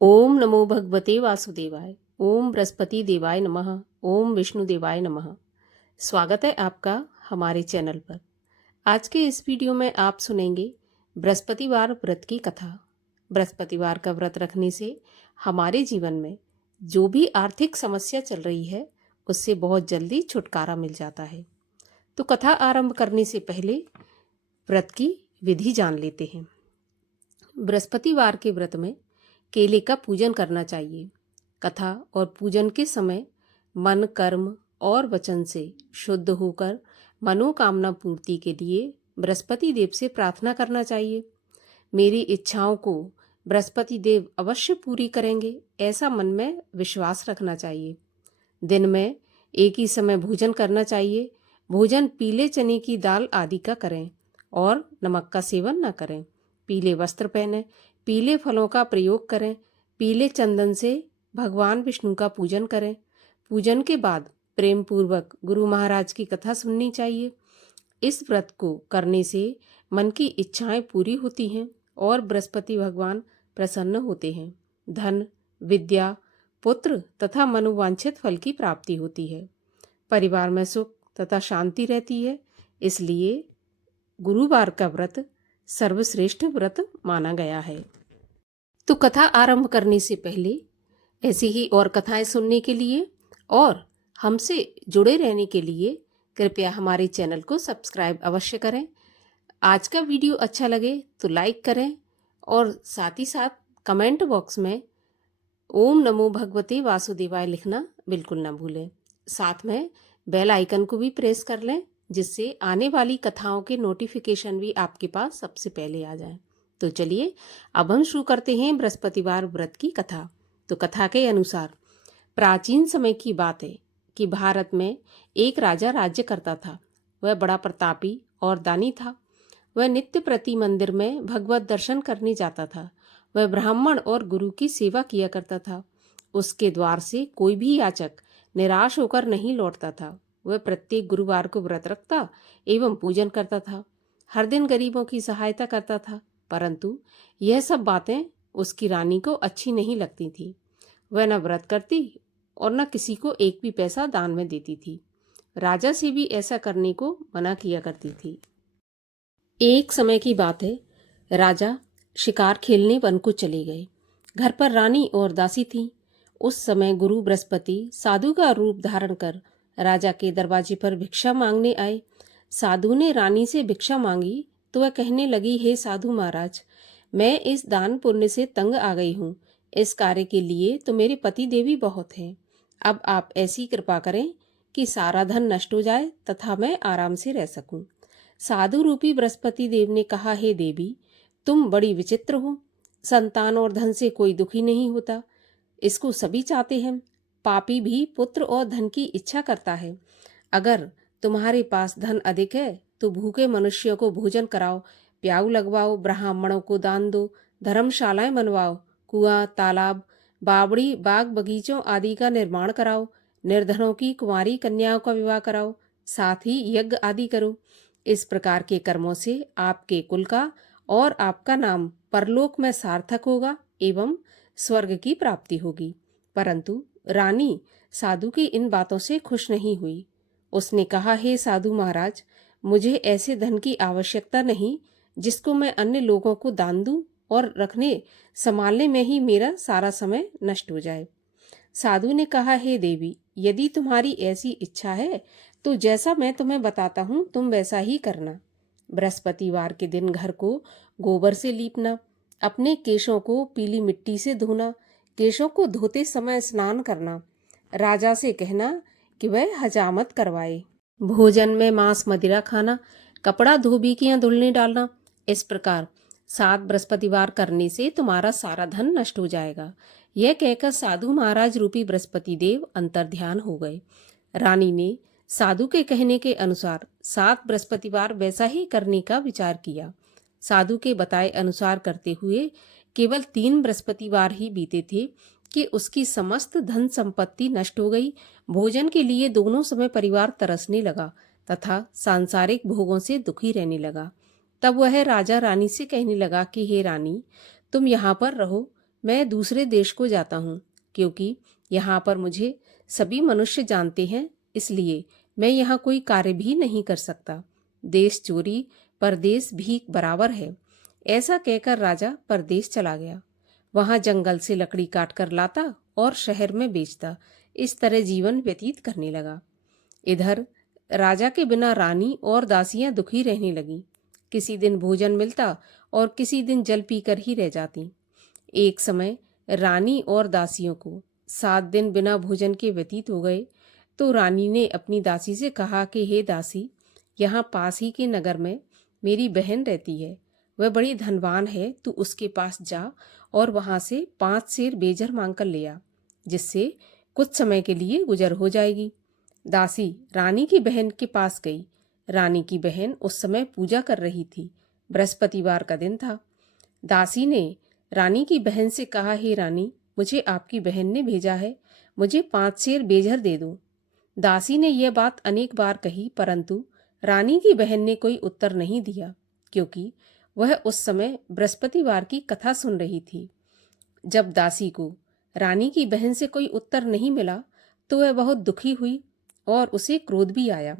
ओम नमो भगवते वासुदेवाय। ओम बृहस्पति देवाय नमः। ओम विष्णु देवाय नमः। स्वागत है आपका हमारे चैनल पर। आज के इस वीडियो में आप सुनेंगे बृहस्पतिवार व्रत की कथा। बृहस्पतिवार का व्रत रखने से हमारे जीवन में जो भी आर्थिक समस्या चल रही है उससे बहुत जल्दी छुटकारा मिल जाता है। तो कथा आरंभ करने से पहले व्रत की विधि जान लेते हैं। बृहस्पतिवार के व्रत में केले का पूजन करना चाहिए। कथा और पूजन के समय मन, कर्म और वचन से शुद्ध होकर मनोकामना पूर्ति के लिए बृहस्पति देव से प्रार्थना करना चाहिए। मेरी इच्छाओं को बृहस्पति देव अवश्य पूरी करेंगे, ऐसा मन में विश्वास रखना चाहिए। दिन में एक ही समय भोजन करना चाहिए। भोजन पीले चने की दाल आदि का करें और नमक का सेवन न करें। पीले वस्त्र पहनें, पीले फलों का प्रयोग करें, पीले चंदन से भगवान विष्णु का पूजन करें। पूजन के बाद प्रेम पूर्वक गुरु महाराज की कथा सुननी चाहिए। इस व्रत को करने से मन की इच्छाएं पूरी होती हैं और बृहस्पति भगवान प्रसन्न होते हैं। धन, विद्या, पुत्र तथा मनोवांछित फल की प्राप्ति होती है। परिवार में सुख तथा शांति रहती है। इसलिए गुरुवार का व्रत सर्वश्रेष्ठ व्रत माना गया है। तो कथा आरंभ करने से पहले ऐसी ही और कथाएं सुनने के लिए और हमसे जुड़े रहने के लिए कृपया हमारे चैनल को सब्सक्राइब अवश्य करें। आज का वीडियो अच्छा लगे तो लाइक करें और साथ ही साथ कमेंट बॉक्स में ओम नमो भगवते वासुदेवाय लिखना बिल्कुल ना भूलें। साथ में बेल आइकन को भी प्रेस कर लें, जिससे आने वाली कथाओं के नोटिफिकेशन भी आपके पास सबसे पहले आ जाए। तो चलिए अब हम शुरू करते हैं बृहस्पतिवार व्रत की कथा। तो कथा के अनुसार प्राचीन समय की बात है कि भारत में एक राजा राज्य करता था। वह बड़ा प्रतापी और दानी था। वह नित्य प्रति मंदिर में भगवत दर्शन करने जाता था। वह ब्राह्मण और गुरु की सेवा किया करता था। उसके द्वार से कोई भी याचक निराश होकर नहीं लौटता था। वह प्रत्येक गुरुवार को व्रत रखता एवं पूजन करता था। हर दिन गरीबों की सहायता करता था, परंतु यह सब बातें उसकी रानी को अच्छी नहीं लगती थी। वह न व्रत करती और न किसी को एक भी पैसा दान में देती थी। राजा से भी ऐसा करने को मना किया करती थी। एक समय की बात है, राजा शिकार खेलने वन को चले गए। घर पर रानी और दासी थी। उस समय गुरु बृहस्पति साधु का रूप धारण कर राजा के दरवाजे पर भिक्षा मांगने आए। साधु ने रानी से भिक्षा मांगी तो वह कहने लगी, हे साधु महाराज, मैं इस दान पुण्य से तंग आ गई हूँ। इस कार्य के लिए तो मेरे पति देवी बहुत हैं। अब आप ऐसी कृपा करें कि सारा धन नष्ट हो जाए तथा मैं आराम से रह सकूं। साधु रूपी बृहस्पति देव ने कहा, हे देवी, तुम बड़ी विचित्र हो। संतान और धन से कोई दुखी नहीं होता, इसको सभी चाहते हैं। पापी भी पुत्र और धन की इच्छा करता है। अगर तुम्हारे पास धन अधिक है तो भूखे मनुष्यों को भोजन कराओ, प्याऊ लगवाओ, ब्राह्मणों को दान दो, धर्मशालाएं बनवाओ, कुआं, तालाब, बावड़ी, बाग बगीचों आदि का निर्माण कराओ, निर्धनों की कुंवारी कन्याओं का विवाह कराओ, साथ ही यज्ञ आदि करो। इस प्रकार के कर्मों से आपके कुल का और आपका नाम परलोक में सार्थक होगा एवं स्वर्ग की प्राप्ति होगी। परंतु रानी साधु की इन बातों से खुश नहीं हुई। उसने कहा, हे साधु महाराज, मुझे ऐसे धन की आवश्यकता नहीं जिसको मैं अन्य लोगों को दान दूं और रखने संभालने में ही मेरा सारा समय नष्ट हो जाए। साधु ने कहा, हे देवी, यदि तुम्हारी ऐसी इच्छा है तो जैसा मैं तुम्हें बताता हूँ तुम वैसा ही करना। बृहस्पतिवार के दिन घर को गोबर से लीपना, अपने केशों को पीली मिट्टी से धोना, केशों को धोते समय स्नान करना, राजा से कहना कि वह हजामत करवाए, भोजन में मांस मदिरा खाना, कपड़ा धोबिकियां धुलने डालना। इस प्रकार 7 बृहस्पतिवार करने से तुम्हारा सारा धन नष्ट हो जाएगा। यह कहकर साधु महाराज रूपी बृहस्पति देव अंतर्ध्यान हो गए। रानी ने साधु के कहने के अनुसार 7 बृहस्पतिवार वैसा ही करने का विचार किया। साधु के बताए अनुसार करते हुए केवल 3 बृहस्पतिवार ही बीते थे कि उसकी समस्त धन संपत्ति नष्ट हो गई। भोजन के लिए दोनों समय परिवार तरसने लगा तथा सांसारिक भोगों से दुखी रहने लगा। तब वह राजा रानी से कहने लगा कि हे रानी, तुम यहाँ पर रहो, मैं दूसरे देश को जाता हूँ, क्योंकि यहाँ पर मुझे सभी मनुष्य जानते हैं, इसलिए मैं यहाँ कोई कार्य भी नहीं कर सकता। देश चोरी परदेश भीख बराबर है। ऐसा कहकर राजा परदेश चला गया। वहां जंगल से लकड़ी काट कर लाता और शहर में बेचता। इस तरह जीवन व्यतीत करने लगा। इधर राजा के बिना रानी और दासियां दुखी रहने लगी। किसी दिन भोजन मिलता और किसी दिन जल पीकर ही रह जाती। एक समय रानी और दासियों को 7 दिन बिना भोजन के व्यतीत हो गए, तो रानी ने अपनी दासी से कहा कि हे दासी, यहाँ पास ही के नगर में मेरी बहन रहती है। वह बड़ी धनवान है, तू उसके पास जा और वहां से 5 सेर बेजर मांग कर ले आ, जिससे कुछ समय के लिए गुजर हो जाएगी। दासी रानी की बहन के पास गई। रानी की बहन उस समय पूजा कर रही थी। बृहस्पतिवार का दिन था। दासी ने रानी की बहन से कहा, हे रानी, मुझे आपकी बहन ने भेजा है, मुझे 5 सेर बेजर दे दो। दासी ने यह बात अनेक बार कही, परंतु रानी की बहन ने कोई उत्तर नहीं दिया, क्योंकि वह उस समय बृहस्पतिवार की कथा सुन रही थी। जब दासी को रानी की बहन से कोई उत्तर नहीं मिला, तो वह बहुत दुखी हुई और उसे क्रोध भी आया।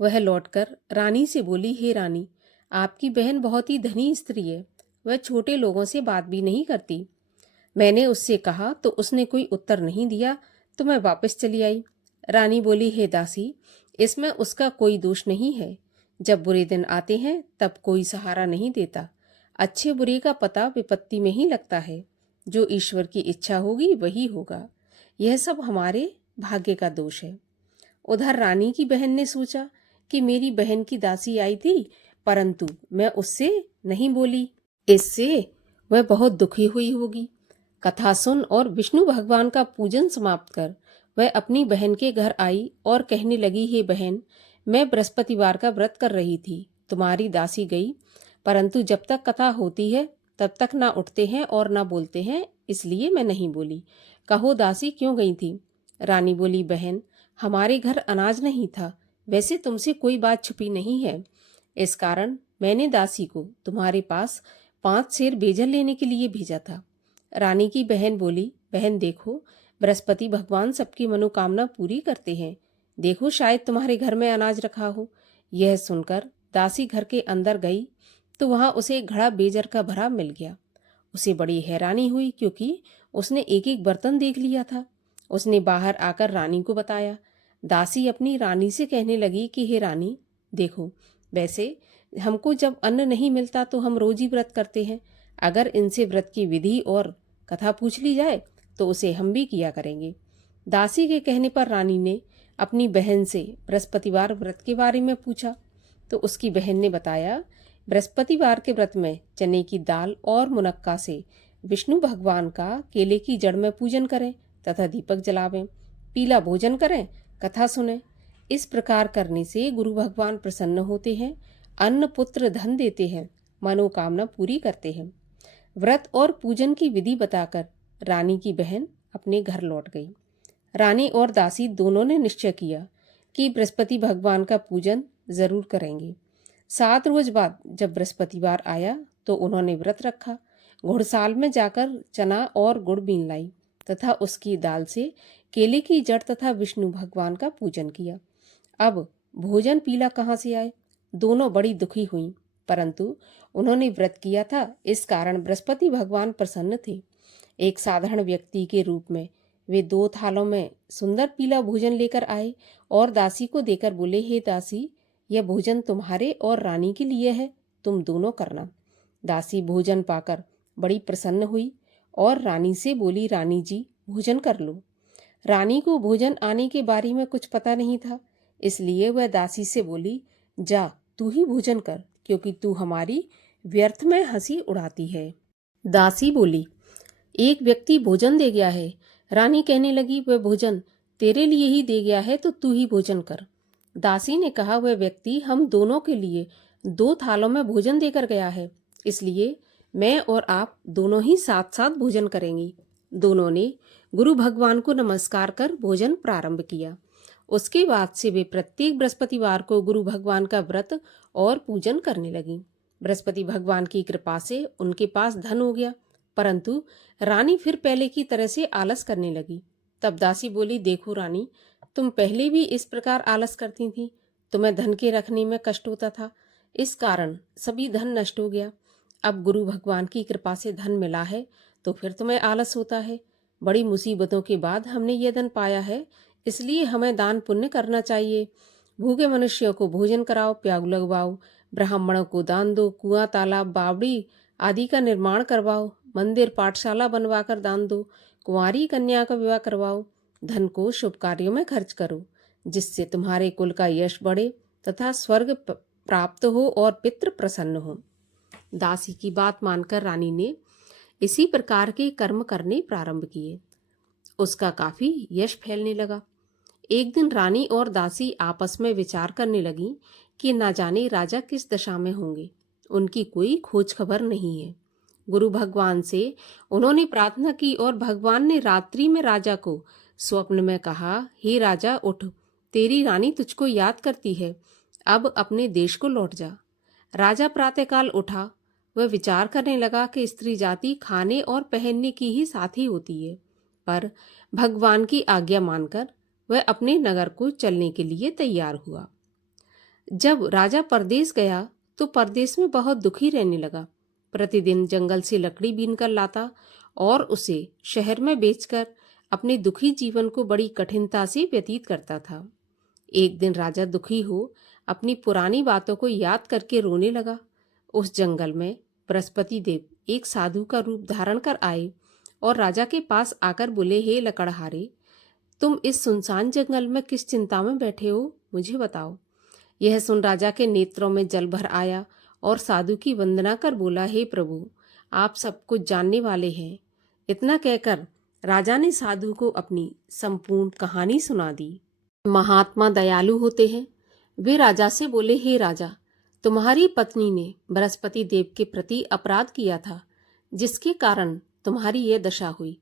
वह लौटकर रानी से बोली, हे रानी, आपकी बहन बहुत ही धनी स्त्री है। वह छोटे लोगों से बात भी नहीं करती। मैंने उससे कहा तो उसने कोई उत्तर नहीं दिया, तो मैं वापस चली आई। रानी बोली, हे दासी, इसमें उसका कोई दोष नहीं है। जब बुरे दिन आते हैं तब कोई सहारा नहीं देता। अच्छे बुरे का पता विपत्ति में ही लगता है। जो ईश्वर की इच्छा होगी वही होगा। यह सब हमारे भाग्य का दोष है। उधर रानी की बहन ने सोचा कि मेरी बहन की दासी आई थी, परंतु मैं उससे नहीं बोली, इससे वह बहुत दुखी हुई होगी। कथा सुन और विष्णु भगवान का पूजन समाप्त कर वह अपनी बहन के घर आई और कहने लगी, हे बहन, मैं बृहस्पतिवार का व्रत कर रही थी। तुम्हारी दासी गई, परंतु जब तक कथा होती है तब तक ना उठते हैं और ना बोलते हैं, इसलिए मैं नहीं बोली। कहो दासी, क्यों गई थी? रानी बोली, बहन, हमारे घर अनाज नहीं था। वैसे तुमसे कोई बात छुपी नहीं है, इस कारण मैंने दासी को तुम्हारे पास 5 सेर बेजल लेने के लिए भेजा था। रानी की बहन बोली, बहन देखो, बृहस्पति भगवान सबकी मनोकामना पूरी करते हैं। देखो, शायद तुम्हारे घर में अनाज रखा हो। यह सुनकर दासी घर के अंदर गई तो वहां उसे एक घड़ा बेजर का भरा मिल गया। उसे बड़ी हैरानी हुई, क्योंकि उसने एक एक बर्तन देख लिया था। उसने बाहर आकर रानी को बताया। दासी अपनी रानी से कहने लगी कि हे रानी, देखो, वैसे हमको जब अन्न नहीं मिलता तो हम रोज ही व्रत करते हैं। अगर इनसे व्रत की विधि और कथा पूछ ली जाए तो उसे हम भी किया करेंगे। दासी के कहने पर रानी ने अपनी बहन से बृहस्पतिवार व्रत के बारे में पूछा, तो उसकी बहन ने बताया, बृहस्पतिवार के व्रत में चने की दाल और मुनक्का से विष्णु भगवान का केले की जड़ में पूजन करें तथा दीपक जलावें, पीला भोजन करें, कथा सुनें। इस प्रकार करने से गुरु भगवान प्रसन्न होते हैं, अन्न पुत्र धन देते हैं, मनोकामना पूरी करते हैं। व्रत और पूजन की विधि बताकर रानी की बहन अपने घर लौट गई। रानी और दासी दोनों ने निश्चय किया कि बृहस्पति भगवान का पूजन जरूर करेंगे। 7 रोज बाद जब बृहस्पतिवार आया तो उन्होंने व्रत रखा। घुड़साल में जाकर चना और गुड़ बीन लाई तथा उसकी दाल से केले की जड़ तथा विष्णु भगवान का पूजन किया। अब भोजन पीला कहाँ से आए? दोनों बड़ी दुखी हुईं, परंतु उन्होंने व्रत किया था, इस कारण बृहस्पति भगवान प्रसन्न थे। एक साधारण व्यक्ति के रूप में वे 2 थालों में सुंदर पीला भोजन लेकर आए और दासी को देकर बोले, हे दासी, यह भोजन तुम्हारे और रानी के लिए है, तुम दोनों करना। दासी भोजन पाकर बड़ी प्रसन्न हुई और रानी से बोली, रानी जी, भोजन कर लो। रानी को भोजन आने के बारे में कुछ पता नहीं था, इसलिए वह दासी से बोली, जा तू ही भोजन कर, क्योंकि तू हमारी व्यर्थ में हंसी उड़ाती है। दासी बोली, एक व्यक्ति भोजन दे गया है। रानी कहने लगी, वह भोजन तेरे लिए ही दे गया है, तो तू ही भोजन कर। दासी ने कहा, वह व्यक्ति हम दोनों के लिए 2 थालों में भोजन देकर गया है, इसलिए मैं और आप दोनों ही साथ साथ भोजन करेंगी। दोनों ने गुरु भगवान को नमस्कार कर भोजन प्रारंभ किया। उसके बाद से वे प्रत्येक बृहस्पतिवार को गुरु भगवान का व्रत और पूजन करने लगी। बृहस्पति भगवान की कृपा से उनके पास धन हो गया, परंतु रानी फिर पहले की तरह से आलस करने लगी। तब दासी बोली, देखो रानी, तुम पहले भी इस प्रकार आलस करती थी, तुम्हें धन के रखने में कष्ट होता था, इस कारण सभी धन नष्ट हो गया। अब गुरु भगवान की कृपा से धन मिला है तो फिर तुम्हें आलस होता है। बड़ी मुसीबतों के बाद हमने ये धन पाया है, इसलिए हमें दान पुण्य करना चाहिए। भूखे मनुष्यों को भोजन कराओ, प्याऊ लगवाओ, ब्राह्मणों को दान दो, कुआं तालाब बावड़ी आदि का निर्माण करवाओ, मंदिर पाठशाला बनवाकर दान दो, कुंवारी कन्या का विवाह करवाओ, धन को शुभ कार्यों में खर्च करो, जिससे तुम्हारे कुल का यश बढ़े तथा स्वर्ग प्राप्त हो और पितृ प्रसन्न हो। दासी की बात मानकर रानी ने इसी प्रकार के कर्म करने प्रारंभ किए। उसका काफी यश फैलने लगा। एक दिन रानी और दासी आपस में विचार करने लगी कि न जाने राजा किस दशा में होंगे, उनकी कोई खोज खबर नहीं है। गुरु भगवान से उन्होंने प्रार्थना की और भगवान ने रात्रि में राजा को स्वप्न में कहा, हे राजा उठ, तेरी रानी तुझको याद करती है, अब अपने देश को लौट जा। राजा प्रातःकाल उठा। वह विचार करने लगा कि स्त्री जाति खाने और पहनने की ही साथी होती है, पर भगवान की आज्ञा मानकर वह अपने नगर को चलने के लिए तैयार हुआ। जब राजा परदेश गया तो परदेश में बहुत दुखी रहने लगा। प्रतिदिन जंगल से लकड़ी बीनकर लाता और उसे शहर में बेचकर अपने दुखी जीवन को बड़ी कठिनता से व्यतीत करता था। एक दिन राजा दुखी हो अपनी पुरानी बातों को याद करके रोने लगा। उस जंगल में बृहस्पति देव एक साधु का रूप धारण कर आए और राजा के पास आकर बोले, हे लकड़हारे, तुम इस सुनसान जंगल में किस चिंता में बैठे हो, मुझे बताओ। यह सुन राजा के नेत्रों में जल भर आया और साधु की वंदना कर बोला, हे प्रभु, आप सब कुछ जानने वाले हैं। इतना कहकर राजा ने साधु को अपनी संपूर्ण कहानी सुना दी। महात्मा दयालु होते हैं। वे राजा से बोले, हे राजा, तुम्हारी पत्नी ने बृहस्पति देव के प्रति अपराध किया था, जिसके कारण तुम्हारी यह दशा हुई।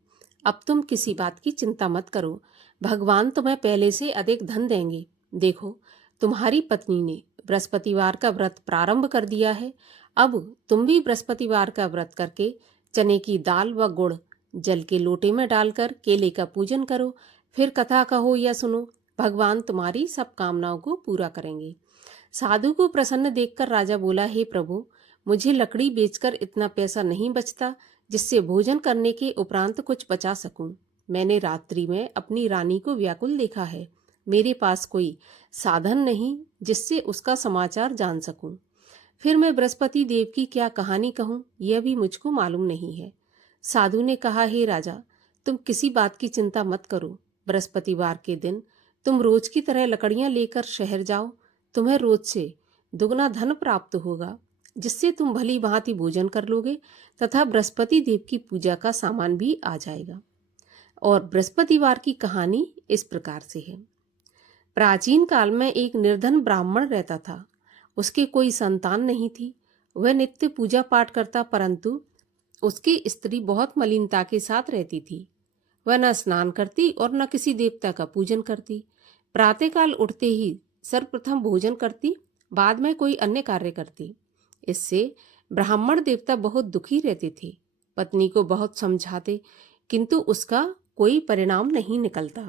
अब तुम किसी बात की चिंता मत करो, भगवान तुम्हें पहले से अधिक धन देंगे। देखो, तुम्हारी पत्नी ने बृहस्पतिवार का व्रत प्रारंभ कर दिया है। अब तुम भी बृहस्पतिवार का व्रत करके चने की दाल व गुड़ जल के लोटे में डालकर केले का पूजन करो, फिर कथा कहो या सुनो, भगवान तुम्हारी सब कामनाओं को पूरा करेंगे। साधु को प्रसन्न देखकर राजा बोला, हे प्रभु, मुझे लकड़ी बेचकर इतना पैसा नहीं बचता जिससे भोजन करने के उपरांत कुछ बचा सकूं। मैंने रात्रि में अपनी रानी को व्याकुल देखा है। मेरे पास कोई साधन नहीं जिससे उसका समाचार जान सकूं। फिर मैं बृहस्पति देव की क्या कहानी कहूं, यह भी मुझको मालूम नहीं है। साधु ने कहा, हे राजा, तुम किसी बात की चिंता मत करो। बृहस्पतिवार के दिन तुम रोज की तरह लकड़ियां लेकर शहर जाओ। तुम्हें रोज से दुगना धन प्राप्त होगा, जिससे तुम भली भांति भोजन कर लोगे तथा बृहस्पति देव की पूजा का सामान भी आ जाएगा। और बृहस्पतिवार की कहानी इस प्रकार से है। प्राचीन काल में एक निर्धन ब्राह्मण रहता था। उसके कोई संतान नहीं थी। वह नित्य पूजा पाठ करता, परंतु उसकी स्त्री बहुत मलिनता के साथ रहती थी। वह न स्नान करती और न किसी देवता का पूजन करती। प्रातःकाल उठते ही सर्वप्रथम भोजन करती, बाद में कोई अन्य कार्य करती। इससे ब्राह्मण देवता बहुत दुखी रहते थे। पत्नी को बहुत समझाते, किंतु उसका कोई परिणाम नहीं निकलता।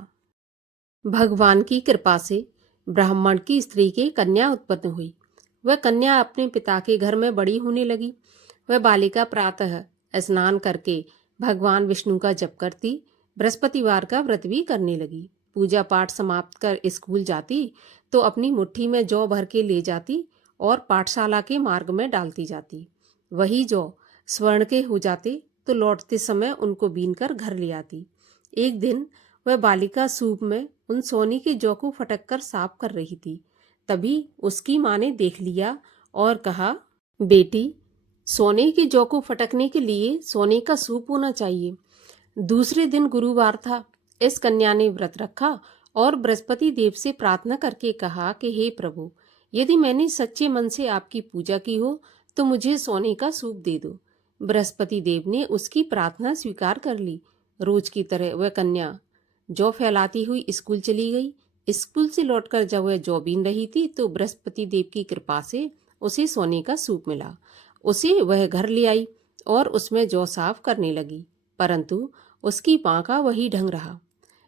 भगवान की कृपा से ब्राह्मण की स्त्री के कन्या उत्पन्न हुई। वह कन्या अपने पिता के घर में बड़ी होने लगी। वह बालिका प्रातः स्नान करके भगवान विष्णु का जप करती, बृहस्पतिवार का व्रत भी करने लगी। पूजा पाठ समाप्त कर स्कूल जाती तो अपनी मुट्ठी में जौ भर के ले जाती और पाठशाला के मार्ग में डालती जाती। वही जौ स्वर्ण के हो जाते तो लौटते समय उनको बीनकर घर ले आती। एक दिन वह बालिका सूप में उन सोने के जौ को फटक कर साफ कर रही थी। तभी उसकी माँ ने देख लिया और कहा, बेटी, सोने के जौ को फटकने के लिए सोने का सूप होना चाहिए। दूसरे दिन गुरुवार था। इस कन्या ने व्रत रखा और बृहस्पति देव से प्रार्थना करके कहा कि हे प्रभु, यदि मैंने सच्चे मन से आपकी पूजा की हो तो मुझे सोने का सूप दे दो। बृहस्पति देव ने उसकी प्रार्थना स्वीकार कर ली। रोज की तरह वह कन्या जौ फैलाती हुई स्कूल चली गई। स्कूल से लौटकर जब वह जौ बीन रही थी तो बृहस्पति देव की कृपा से उसे सोने का सूप मिला। उसे वह घर ले आई और उसमें जौ साफ करने लगी, परंतु उसकी माँ का वही ढंग रहा।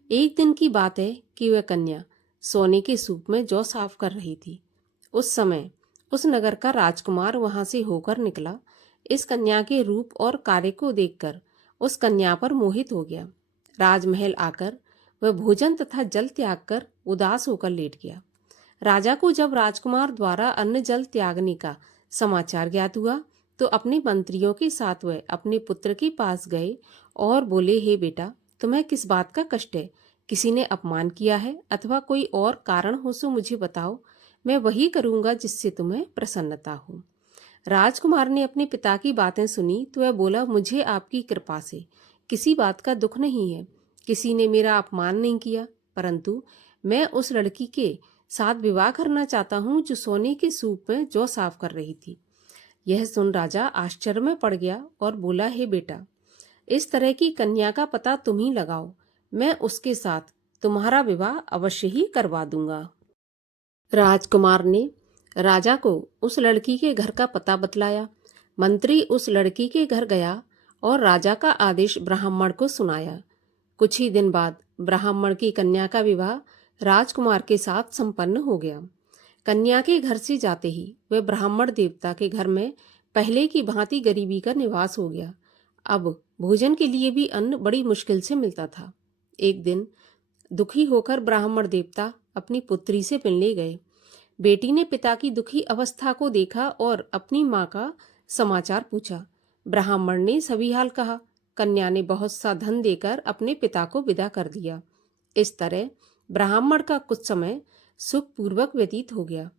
एक दिन की बात है कि वह कन्या सोने के सूप में जौ साफ कर रही थी। उस समय उस नगर का राजकुमार वहां से होकर निकला। इस कन्या के रूप और कार्य को देखकर उस कन्या पर मोहित हो गया। राजमहल आकर वह भोजन तथा जल त्याग कर उदास होकर लेट गया। राजा को जब राजकुमार द्वारा अन्न जल त्यागने का समाचार ज्ञात हुआ तो अपने मंत्रियों के साथ वह अपने पुत्र के पास गए और बोले, हे बेटा, तुम्हें किस बात का कष्ट है? किसी ने अपमान किया है अथवा कोई और कारण हो सो मुझे बताओ, मैं वही करूंगा जिससे तुम्हें प्रसन्नता हो। राजकुमार ने अपने पिता की बातें सुनी तो वह बोला, मुझे आपकी कृपा से किसी बात का दुख नहीं है। किसी ने मेरा अपमान नहीं किया, परंतु मैं उस लड़की के साथ विवाह करना चाहता हूँ जो सोने के सूप में जौ साफ कर रही थी। यह सुन राजा आश्चर्य में पड़ गया और बोला, हे बेटा, इस तरह की कन्या का पता तुम ही लगाओ, मैं उसके साथ तुम्हारा विवाह अवश्य ही करवा दूंगा। राजकुमार ने राजा को उस लड़की के घर का पता बतलाया। मंत्री उस लड़की के घर गया और राजा का आदेश ब्राह्मण को सुनाया। कुछ ही दिन बाद ब्राह्मण की कन्या का विवाह राजकुमार के साथ संपन्न हो गया। कन्या के घर से जाते ही वह ब्राह्मण देवता के घर में पहले की भांति गरीबी का निवास हो गया। अब भोजन के लिए भी अन्न बड़ी मुश्किल से मिलता था। एक दिन दुखी होकर ब्राह्मण देवता अपनी पुत्री से मिलने गए। बेटी ने पिता की दुखी अवस्था को देखा और अपनी माँ का समाचार पूछा। ब्राह्मण ने सभी हाल कहा। कन्या ने बहुत सा धन देकर अपने पिता को विदा कर दिया। इस तरह ब्राह्मण का कुछ समय सुखपूर्वक व्यतीत हो गया,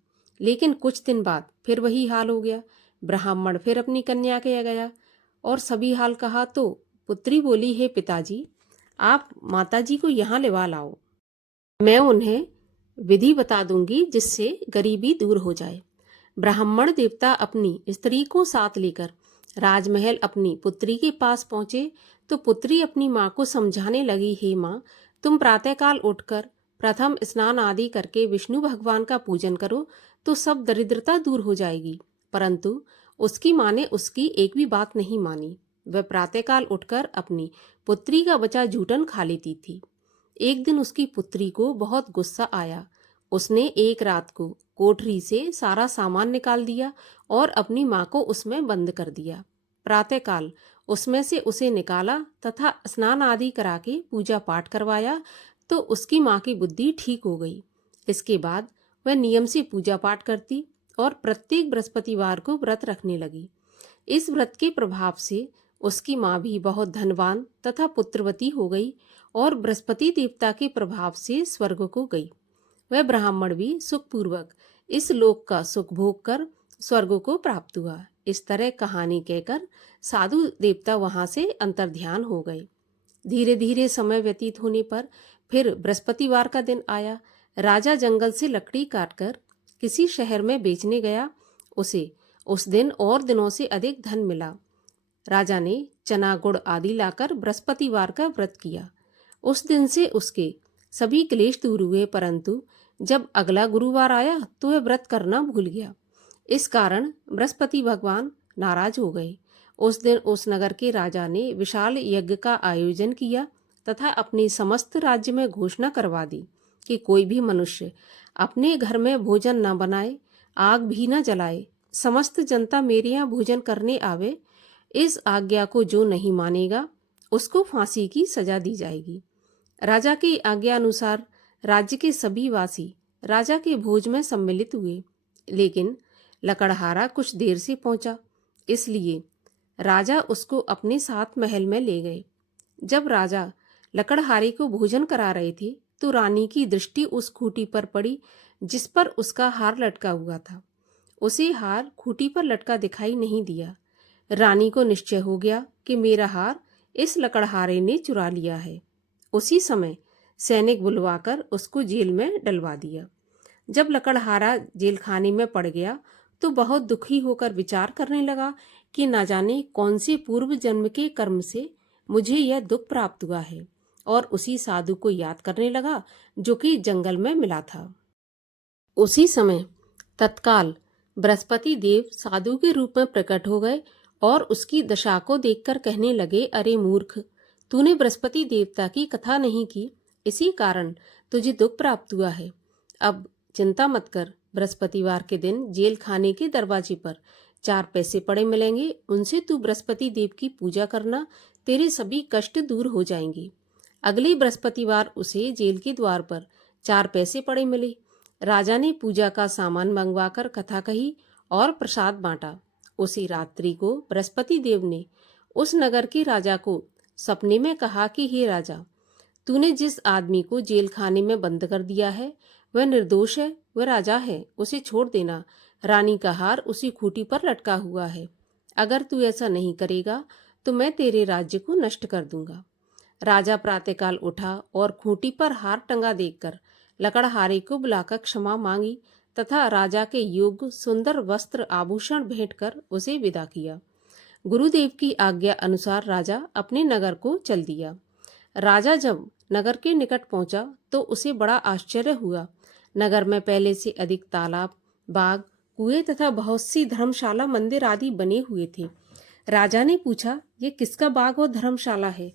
लेकिन कुछ दिन बाद फिर वही हाल हो गया। ब्राह्मण फिर अपनी कन्या के गया और सभी हाल कहा तो पुत्री बोली, हे पिताजी, आप माताजी को यहाँ लेवा लाओ, मैं उन्हें विधि बता दूंगी जिससे गरीबी दूर हो जाए। ब्राह्मण देवता अपनी स्त्री को साथ लेकर राजमहल अपनी पुत्री के पास पहुंचे तो पुत्री अपनी माँ को समझाने लगी, हे माँ, तुम प्रातःकाल उठकर प्रथम स्नान आदि करके विष्णु भगवान का पूजन करो तो सब दरिद्रता दूर हो जाएगी। परंतु उसकी माँ ने उसकी एक भी बात नहीं मानी। वह प्रातःकाल उठकर अपनी पुत्री का बचा जूठन खा लेती थी। एक दिन उसकी पुत्री को बहुत गुस्सा आया। उसने एक रात को कोठरी से सारा सामान निकाल दिया और अपनी माँ को उसमें बंद कर दिया। प्रातःकाल उसमें से उसे निकाला तथा स्नान आदि करा के पूजा पाठ करवाया तो उसकी माँ की बुद्धि ठीक हो गई। इसके बाद वह नियम से पूजा पाठ करती और प्रत्येक बृहस्पतिवार को व्रत रखने लगी। इस व्रत के प्रभाव से उसकी माँ भी बहुत धनवान तथा पुत्रवती हो गई और बृहस्पति देवता के प्रभाव से स्वर्ग को गई। वह ब्राह्मण भी सुखपूर्वक इस लोक का सुख भोग कर स्वर्ग को प्राप्त हुआ। इस तरह कहानी कहकर साधु देवता वहां से अंतर्ध्यान हो गए। धीरे धीरे समय व्यतीत होने पर फिर बृहस्पतिवार का दिन आया। राजा जंगल से लकड़ी काटकर किसी शहर में बेचने गया। उसे उस दिन और दिनों से अधिक धन मिला। राजा ने चना गुड़ आदि लाकर बृहस्पतिवार का व्रत किया। उस दिन से उसके सभी क्लेश दूर हुए, परंतु जब अगला गुरुवार आया तो वह व्रत करना भूल गया। इस कारण बृहस्पति भगवान नाराज हो गए। उस दिन उस नगर के राजा ने विशाल यज्ञ का आयोजन किया तथा अपने समस्त राज्य में घोषणा करवा दी कि कोई भी मनुष्य अपने घर में भोजन न बनाए, आग भी न जलाए। समस्त जनता मेरे यहाँ भोजन करने आवे। इस आज्ञा को जो नहीं मानेगा उसको फांसी की सजा दी जाएगी। राजा की आज्ञा अनुसार राज्य के सभी वासी राजा के भोज में सम्मिलित हुए, लेकिन लकड़हारा कुछ देर से पहुंचा, इसलिए राजा उसको अपने साथ महल में ले गए। जब राजा लकड़हारे को भोजन करा रहे थे तो रानी की दृष्टि उस खूंटी पर पड़ी जिस पर उसका हार लटका हुआ था। उसे हार खूंटी पर लटका दिखाई नहीं दिया। रानी को निश्चय हो गया कि मेरा हार इस लकड़हारे ने चुरा लिया है। उसी समय सैनिक बुलवाकर उसको जेल में डलवा दिया। जब लकड़हारा जेल खाने में पड़ गया तो बहुत दुखी होकर विचार करने लगा कि न जाने कौन से पूर्व जन्म के कर्म से मुझे यह दुख प्राप्त हुआ है, और उसी साधु को याद करने लगा जो कि जंगल में मिला था। उसी समय तत्काल बृहस्पति देव साधु के रूप में प्रकट हो गए और उसकी दशा को देखकर कहने लगे, अरे मूर्ख, तूने बृहस्पति देवता की कथा नहीं की, इसी कारण तुझे दुख प्राप्त हुआ है। अब चिंता मत कर, बृहस्पतिवार के दिन जेल खाने के दरवाजे पर 4 पैसे पड़े मिलेंगे, उनसे तू बृहस्पति देव की पूजा करना, तेरे सभी कष्ट दूर हो जाएंगे। अगले बृहस्पतिवार उसे जेल के द्वार पर 4 पैसे पड़े मिले। राजा ने पूजा का सामान मंगवाकर कथा कही और प्रसाद बांटा। उसी रात्रि को बृहस्पति देव ने उस नगर के राजा को सपने में कहा कि हे राजा, तूने जिस आदमी को जेल खाने में बंद कर दिया है वह निर्दोष है, वह राजा है, उसे छोड़ देना। रानी का हार उसी खूंटी पर लटका हुआ है। अगर तू ऐसा नहीं करेगा तो मैं तेरे राज्य को नष्ट कर दूंगा। राजा प्रातःकाल उठा और खूंटी पर हार टंगा देखकर लकड़हारे को बुलाकर क्षमा मांगी तथा राजा के योग्य सुंदर वस्त्र आभूषण भेंट कर उसे विदा किया। गुरुदेव की आज्ञा अनुसार राजा अपने नगर को चल दिया। राजा जब नगर के निकट पहुंचा तो उसे बड़ा आश्चर्य हुआ। नगर में पहले से अधिक तालाब, बाग, कुएं तथा बहुत सी धर्मशाला, मंदिर आदि बने हुए थे। राजा ने पूछा, ये किसका बाग और धर्मशाला है?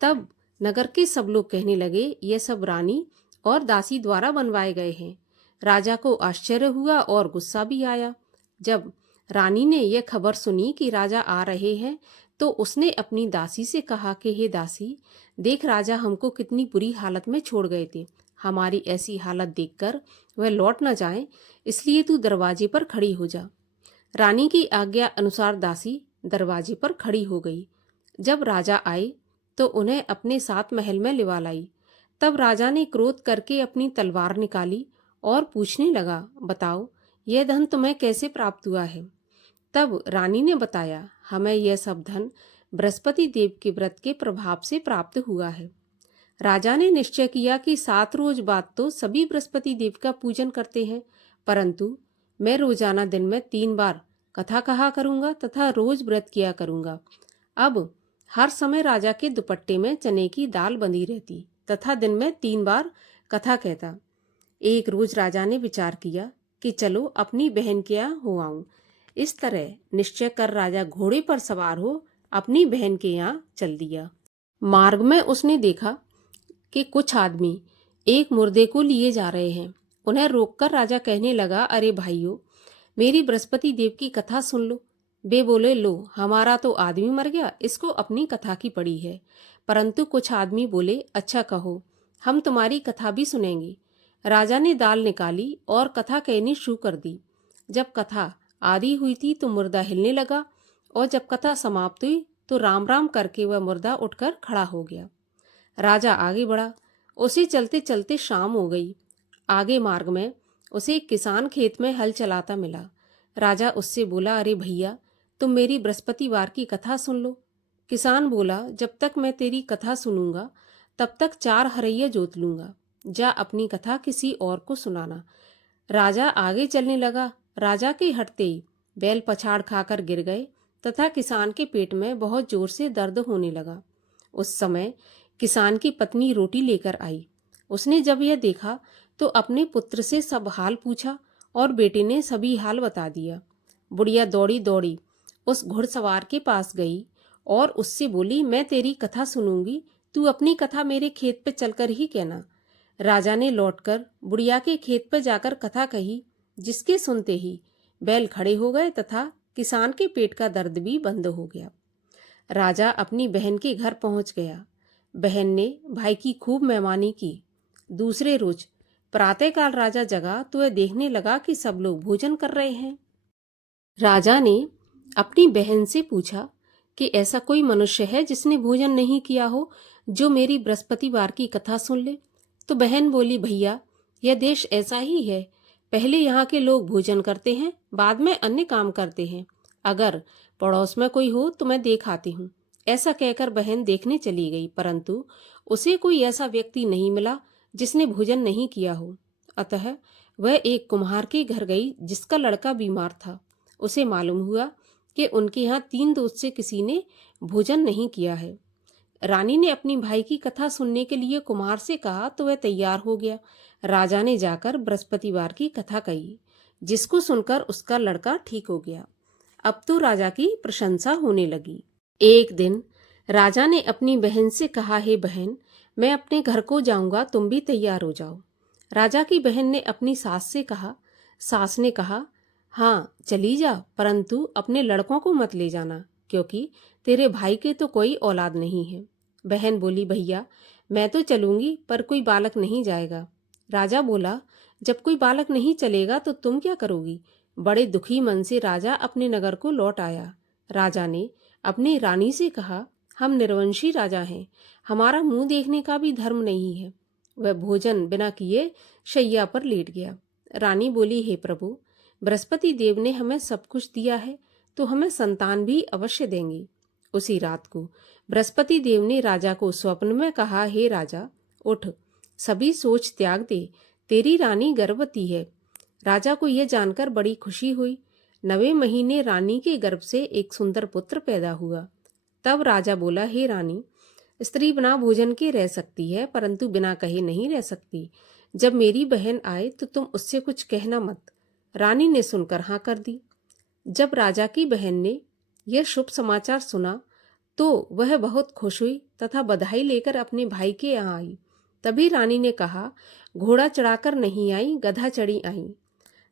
तब नगर के सब लोग कहने लगे, ये सब रानी और दासी द्वारा बनवाए गए हैं। राजा को आश्चर्य हुआ और गुस्सा भी आया। जब रानी ने यह खबर सुनी कि राजा आ रहे हैं तो उसने अपनी दासी से कहा कि हे दासी, देख राजा हमको कितनी बुरी हालत में छोड़ गए थे। हमारी ऐसी हालत देखकर वह लौट न जाएं, इसलिए तू दरवाजे पर खड़ी हो जा। रानी की आज्ञा अनुसार दासी दरवाजे पर खड़ी हो गई। जब राजा आए तो उन्हें अपने साथ महल में लिवा लाई। तब राजा ने क्रोध करके अपनी तलवार निकाली और पूछने लगा, बताओ यह धन तुम्हें कैसे प्राप्त हुआ है? तब रानी ने बताया, हमें यह सब धन बृहस्पति देव के व्रत के प्रभाव से प्राप्त हुआ है। राजा ने निश्चय किया कि 7 रोज बाद तो सभी बृहस्पति देव का पूजन करते हैं, परंतु मैं रोजाना दिन में 3 बार कथा कहा करूंगा तथा रोज व्रत किया करूंगा। अब हर समय राजा के दुपट्टे में चने की दाल बंधी रहती तथा दिन में 3 बार कथा कहता। एक रोज राजा ने विचार किया कि चलो अपनी बहन के यहाँ हो आऊं। इस तरह निश्चय कर राजा घोड़े पर सवार हो अपनी बहन के यहाँ चल दिया। मार्ग में उसने देखा कि कुछ आदमी एक मुर्दे को लिए जा रहे हैं। उन्हें रोककर राजा कहने लगा, अरे भाइयों, मेरी बृहस्पति देव की कथा सुन लो। वे बोले, लो, हमारा तो आदमी मर गया, इसको अपनी कथा की पड़ी है। परंतु कुछ आदमी बोले, अच्छा कहो, हम तुम्हारी कथा भी सुनेंगे। राजा ने दाल निकाली और कथा कहनी शुरू कर दी। जब कथा आदि हुई थी तो मुर्दा हिलने लगा और जब कथा समाप्त हुई तो राम राम करके वह मुर्दा उठकर खड़ा हो गया। राजा आगे बढ़ा। उसे चलते चलते शाम हो गई। आगे मार्ग में उसे एक किसान खेत में हल चलाता मिला। राजा उससे बोला, अरे भैया, तुम मेरी बृहस्पतिवार की कथा सुन लो। किसान बोला, जब तक मैं तेरी कथा सुनूंगा तब तक 4 हरैया जोत लूंगा। जा अपनी कथा किसी और को सुनाना। राजा आगे चलने लगा। राजा के हटते ही बैल पछाड़ खाकर गिर गए तथा किसान के पेट में बहुत जोर से दर्द होने लगा। उस समय किसान की पत्नी रोटी लेकर आई। उसने जब यह देखा तो अपने पुत्र से सब हाल पूछा और बेटे ने सभी हाल बता दिया। बुढ़िया दौड़ी दौड़ी उस घुड़सवार के पास गई और उससे बोली, मैं तेरी कथा सुनूंगी, तू अपनी कथा मेरे खेत पे चलकर ही कहना। राजा ने लौटकर बुढ़िया के खेत पर जाकर कथा कही, जिसके सुनते ही बैल खड़े हो गए तथा किसान के पेट का दर्द भी बंद हो गया। राजा अपनी बहन के घर पहुंच गया। बहन ने भाई की खूब मेहमानी की। दूसरे रोज प्रातःकाल राजा जगा तो वह देखने लगा कि सब लोग भोजन कर रहे हैं। राजा ने अपनी बहन से पूछा कि ऐसा कोई मनुष्य है जिसने भोजन नहीं किया हो, जो मेरी बृहस्पतिवार की कथा सुन ले? तो बहन बोली, भैया, यह देश ऐसा ही है। पहले यहाँ के लोग भोजन करते हैं, बाद में अन्य काम करते हैं। अगर पड़ोस में कोई हो तो मैं देख आती हूँ। ऐसा कहकर बहन देखने चली गई, परंतु उसे कोई ऐसा व्यक्ति नहीं मिला जिसने भोजन नहीं किया हो। अतः वह एक कुम्हार के घर गई जिसका लड़का बीमार था। उसे मालूम हुआ कि उनके यहाँ 3 दोस्त से किसी ने भोजन नहीं किया है। रानी ने अपनी भाई की कथा सुनने के लिए कुम्हार से कहा तो वह तैयार हो गया। राजा ने जाकर बृहस्पतिवार की कथा कही, जिसको सुनकर उसका लड़का ठीक हो गया। अब तो राजा की प्रशंसा होने लगी। एक दिन राजा ने अपनी बहन से कहा, हे बहन, मैं अपने घर को जाऊंगा, तुम भी तैयार हो जाओ। राजा की बहन ने अपनी सास से कहा। सास ने कहा, हाँ चली जा, परंतु अपने लड़कों को मत ले जाना, क्योंकि तेरे भाई के तो कोई औलाद नहीं है। बहन बोली, भैया मैं तो चलूंगी, पर कोई बालक नहीं जाएगा। राजा बोला, जब कोई बालक नहीं चलेगा तो तुम क्या करोगी? बड़े दुखी मन से राजा अपने नगर को लौट आया। राजा ने अपनी रानी से कहा, हम निर्वंशी राजा हैं, हमारा मुंह देखने का भी धर्म नहीं है। वह भोजन बिना किए शैया पर लेट गया। रानी बोली, हे प्रभु, बृहस्पति देव ने हमें सब कुछ दिया है, तो हमें संतान भी अवश्य देंगे। उसी रात को बृहस्पति देव ने राजा को स्वप्न में कहा, हे राजा, उठ, सभी सोच त्याग दे, तेरी रानी गर्भवती है। राजा को यह जानकर बड़ी खुशी हुई। 9वें महीने रानी के गर्भ से एक सुंदर पुत्र पैदा हुआ। तब राजा बोला, हे रानी, स्त्री बिना भोजन के रह सकती है, परंतु बिना कहे नहीं रह सकती। जब मेरी बहन आए तो तुम उससे कुछ कहना मत। रानी ने सुनकर हाँ कर दी। जब राजा की बहन ने यह शुभ समाचार सुना तो वह बहुत खुश हुई तथा बधाई लेकर अपने भाई के यहाँ आई। तभी रानी ने कहा, घोड़ा चढ़ाकर नहीं आई, गधा चढ़ी आई।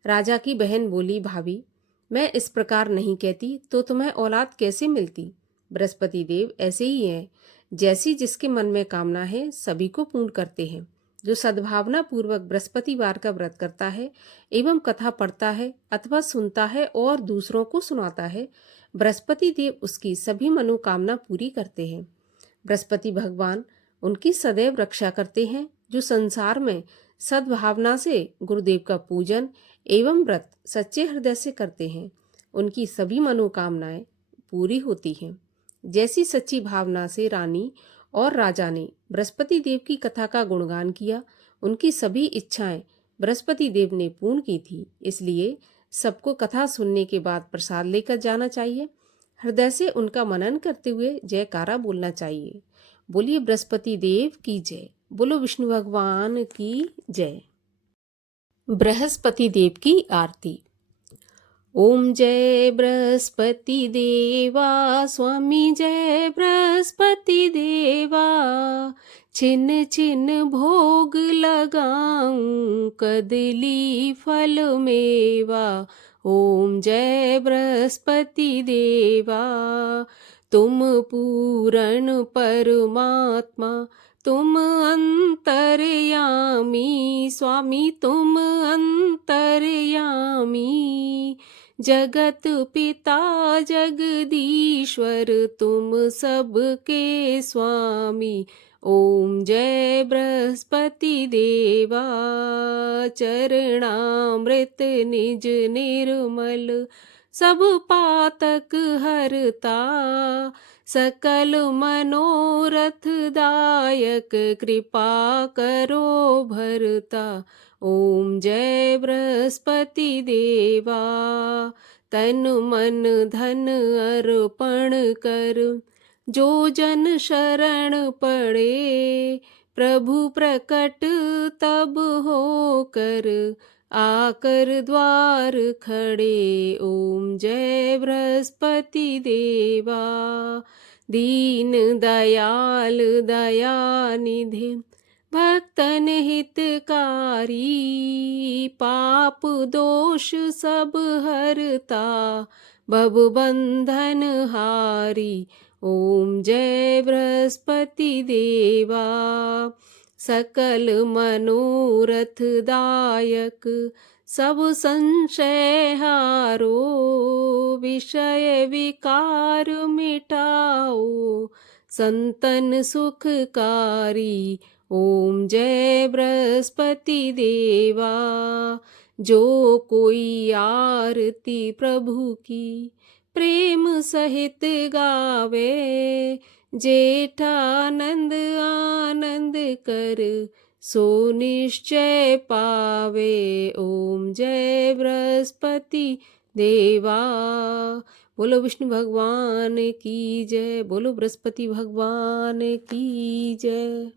राजा की बहन बोली, भाभी, मैं इस प्रकार नहीं कहती तो तुम्हें औलाद कैसे मिलती? बृहस्पति देव ऐसे ही हैं, जैसी जिसके मन में कामना है सभी को पूर्ण करते हैं। जो सद्भावना पूर्वक बृहस्पतिवार का व्रत करता है एवं कथा पढ़ता है अथवा सुनता है और दूसरों को सुनाता है, बृहस्पति देव उसकी सभी मनोकामना पूरी करते हैं। बृहस्पति भगवान उनकी सदैव रक्षा करते हैं जो संसार में सद्भावना से गुरुदेव का पूजन एवं व्रत सच्चे हृदय से करते हैं। उनकी सभी मनोकामनाएं पूरी होती हैं। जैसी सच्ची भावना से रानी और राजा ने बृहस्पति देव की कथा का गुणगान किया, उनकी सभी इच्छाएं बृहस्पति देव ने पूर्ण की थी। इसलिए सबको कथा सुनने के बाद प्रसाद लेकर जाना चाहिए। हृदय से उनका मनन करते हुए जयकारा बोलना चाहिए। बोलिए बृहस्पति देव की जय, बोलो विष्णु भगवान की जय। बृहस्पति देव की आरती। ओम जय बृहस्पति देवा, स्वामी जय बृहस्पति देवा, छिन छिन भोग लगाऊं, कदली फल मेवा। ओम जय बृहस्पति देवा, तुम पूर्ण परमात्मा, तुम अंतर्यामी, स्वामी तुम अंतर्यामी। जगत पिता जगदीश्वर, तुम सबके स्वामी। ओम जय बृहस्पति देवा, चरणामृत निज निर्मल, सब पातक हरता, सकल मनोरथ दायक, कृपा करो भरता। ओम जय बृहस्पति देवा, तन मन धन अर्पण कर, जो जन शरण पड़े, प्रभु प्रकट तब होकर, आकर द्वार खड़े। ओम जय बृहस्पति देवा, दीन दयाल दयानिधि, भक्तन हितकारी, पाप दोष सब हरता, भव बंधन हारी। ओम जय बृहस्पति देवा, सकल मनोरथ दायक, सब संशय हारो, विषय विकार मिटाओ, संतन सुखकारी। ओम जय बृहस्पति देवा, जो कोई आरती प्रभु की प्रेम सहित गावे, जेठानंद आनंद कर, सो निश्चय पावे। ओम जय बृहस्पति देवा, बोलो विष्णु भगवान की जय, बोलो बृहस्पति भगवान की जय।